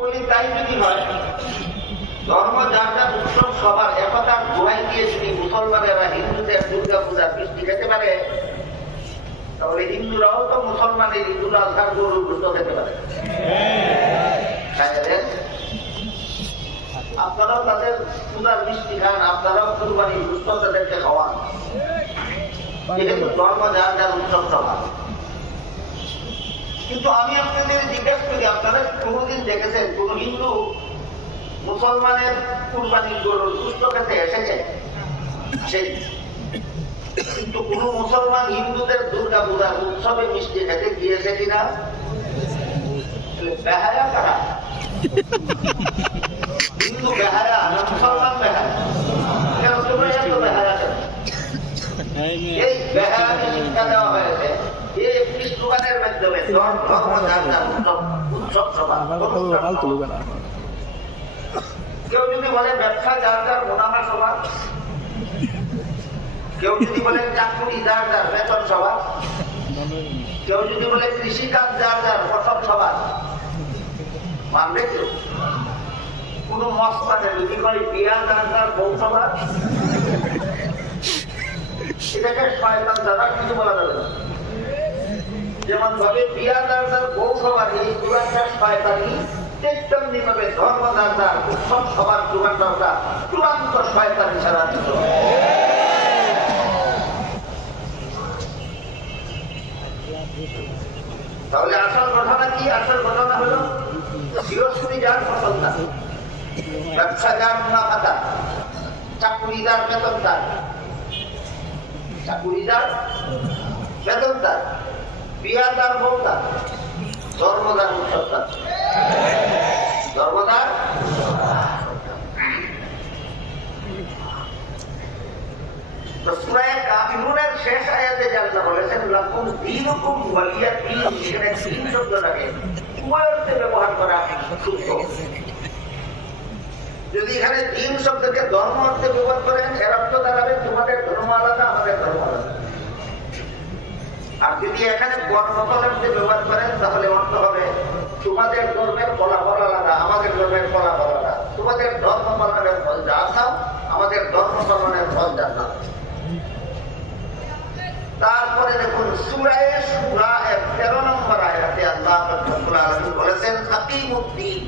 বলি তাই যদি হয়, ধর্ম যার যার উৎসব সবার একতার দোহাই দিয়ে যদি মুসলমানেরা হিন্দুদের দুর্গা পূজার বৃষ্টি খেতে পারে, তাহলে হিন্দুরাও তো মুসলমানের ঈদুল আজহার গরুর গোশত খেতে পারে। আপনারাও তাদের পূজার বৃষ্টি খান, আপনারাও কুরবানির গোশত তাদেরকে খাওয়ান, যেহেতু ধর্ম যার যার উৎসব সবার। কিন্তু আমি আপনাদের জিজ্ঞাসা করি, আপনারা কোনদিন দেখেছেন কোন হিন্দু মুসলমানের কুরবানির গরুর গোশত খেতে এসেছে? কিন্তু কোন মুসলমান হিন্দুদের দুর্গা পূজার উৎসবে মিষ্টি খেতে গিয়েছে কিনা? বেহায়া কারা? হিন্দু বেহায়া না মুসলমান বেহায়া? কেন তোমরা এত বেহায়া কেন? এই বেহায়াকে শিক্ষা দেওয়া হয়েছে এই স্লোগানের মাধ্যমে, উৎসব সভা। কেউ যদি বলে ব্যবসা যার যার মুনাফা সভা, কেউ যদি বলে চাকরি যার যার বেতন সভা, কেউ যদি বলে কৃষিকাজ যার যার ফসল সভা, মানবে কেউ? কোন মস্তানে যদি করে বিয়া যার যার বউ সভা, এটাকে শয়তান দ্বারা কিছু বলা যাবে না। যেমন ভাবে বিয়া যার যার বউ সভা এই চূড়ান্ত শয়তানি, তেমনি ভাবে ধর্ম যার যার উৎসব সবার চূড়ান্ত শয়তানি ছাড়া কিছু। তাহলে আসল ঘটনা কি? আসল ঘটনা হলো গৃহস্থী যার ফসল তার, ব্যবসা যার মুনাফা তার, চাকুরিদার বেতন তার, চাকুরিদার বেতন তার, বিয়াদার বউ তার, ধর্মদার উৎসব তার, ধর্মদার। সূরা কাফিরুনের শেষ আয়াতে আল্লাহ বলেছেন লাকুম দীনুকুম ওয়ালিয়া দীন। এখানে দীন শব্দটাকে উভয় অর্থে ব্যবহার করা শুদ্ধ। যদি এখানে দীন শব্দকে ধর্ম অর্থে ব্যবহার করেন, এর অর্থ দাঁড়াবে তোমাদের ধর্ম আলাদা, আমাদের ধর্ম আলাদা। আর যদি এখানে কর্মফল অর্থে ব্যবহার করেন, তাহলে অর্থ হবে তোমাদের ধর্মের ফলাফল আলাদা, আমাদের ধর্মের ফলাফল আলাদা। তোমাদের ধর্ম পালনের ফল যা খাও, আমাদের ধর্ম পালনের ফল যা খাও। তারপরে দেখুন সূরা শুরা 13 নম্বর আয়াতে আল্লাহ রাব্বুল আলামিন বলেছেন আকিমুদ্দিন।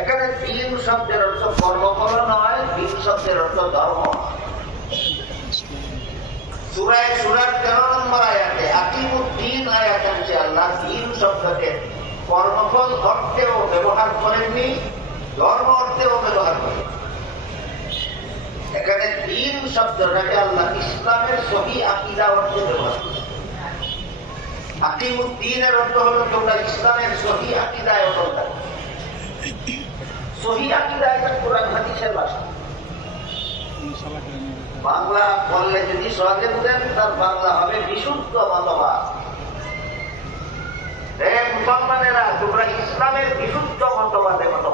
এখানে দ্বীন শব্দের অর্থ কর্মফল নয়, দ্বীন শব্দের অর্থ ধর্ম। সূরা শুরার 13 নম্বর আয়াতে আকিমুদ্দিন আয়াতে আল্লাহ দ্বীন শব্দকে কর্মফল অর্থেও ব্যবহার করেননি, ধর্ম অর্থেও ব্যবহার করেন। এখানে দ্বীন শব্দটাকে আল্লাহ ইসলামের সহি আকীদা অর্থে ব্যবহার করেন। আকিমুদ্দিনের অর্থ হলো তোমরা ইসলামের সহি আকীদায় অটল থাকো। সহি আকীদা এটা কোরআন হাদিসের ভাষা। বাংলা বললে যদি সহজে বুঝেন, তার বাংলা হবে বিশুদ্ধ মতবাদ। মুসলমানেরা তোমরা ইসলামের বিশুদ্ধ মতবাদে মত।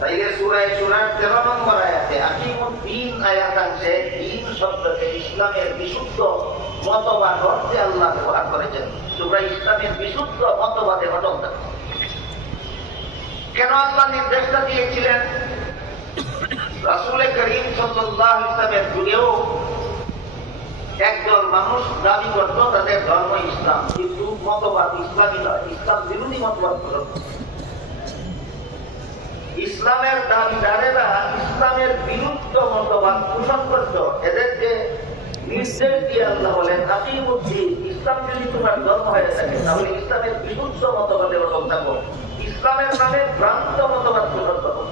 তাইলে সূরা শুরার 13 নম্বর আয়াতে আকিমুদ্দিন আয়াত আছে, দ্বীন শব্দকে ইসলামের বিশুদ্ধ মতবাদ অর্থে আল্লাহ ব্যবহার করেছেন। তোমরা ইসলামের বিশুদ্ধ মতবাদে অটল থাকো। কেন আল্লাহ নির্দেশটা দিয়েছিলেন? রাসূল করিম সাল্লাল্লাহু আলাইহি ওয়াসাল্লামের যুগেও একদল মানুষ দাবি করত তাদের ধর্ম ইসলাম, কিন্তু মতবাদ ইসলামী নয়, ইসলাম বিরোধী মতবাদ করত। ইসলামের দাবিদারেরা ইসলামের বিরুদ্ধ মতবাদ পোষণ করত। এদেরকে নির্দেশ দিয়ে আল্লাহ বলেন আকিমুদ্দিন, ইসলাম যদি তোমার ধর্ম হয়ে থাকে তাহলে ইসলামের বিরুদ্ধ মতবাদে অটল থাকো, ইসলামের নামে ভ্রান্ত মতবাদ পোষণ করো।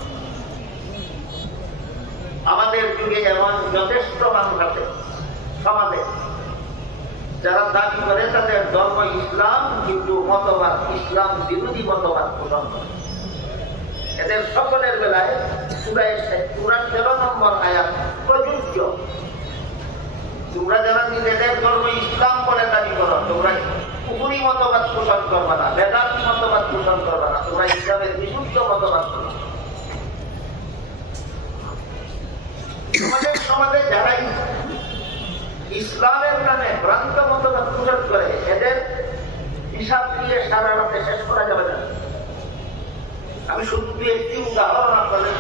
আমাদের যুগে এমন যথেষ্ট মানুষ আছে সমাজে যারা দাবি করে তাদের ধর্ম ইসলাম, কিন্তু মতবাদ ইসলাম বিরোধী মতবাদ পোষণ করে। এদের সকলের বেলায় সূরা 13 নম্বর আয়াত প্রযোজ্য। তোমরা যারা নিজেদের ধর্ম ইসলাম বলে দাবি করো, তোমরা কুফরি মতবাদ পোষণ করবে না, বেদাতি মতবাদ পোষণ করবে না, তোমরা ইসলামের বিশুদ্ধ মতবাদ করো। আমাদের সমাজে যারা ইসলামের নামে ভ্রান্ত মতবাদ পোষণ করে, এদের হিসাব দিয়ে সারা রাতে আমি শুধু একটি উদাহরণ আপনাদের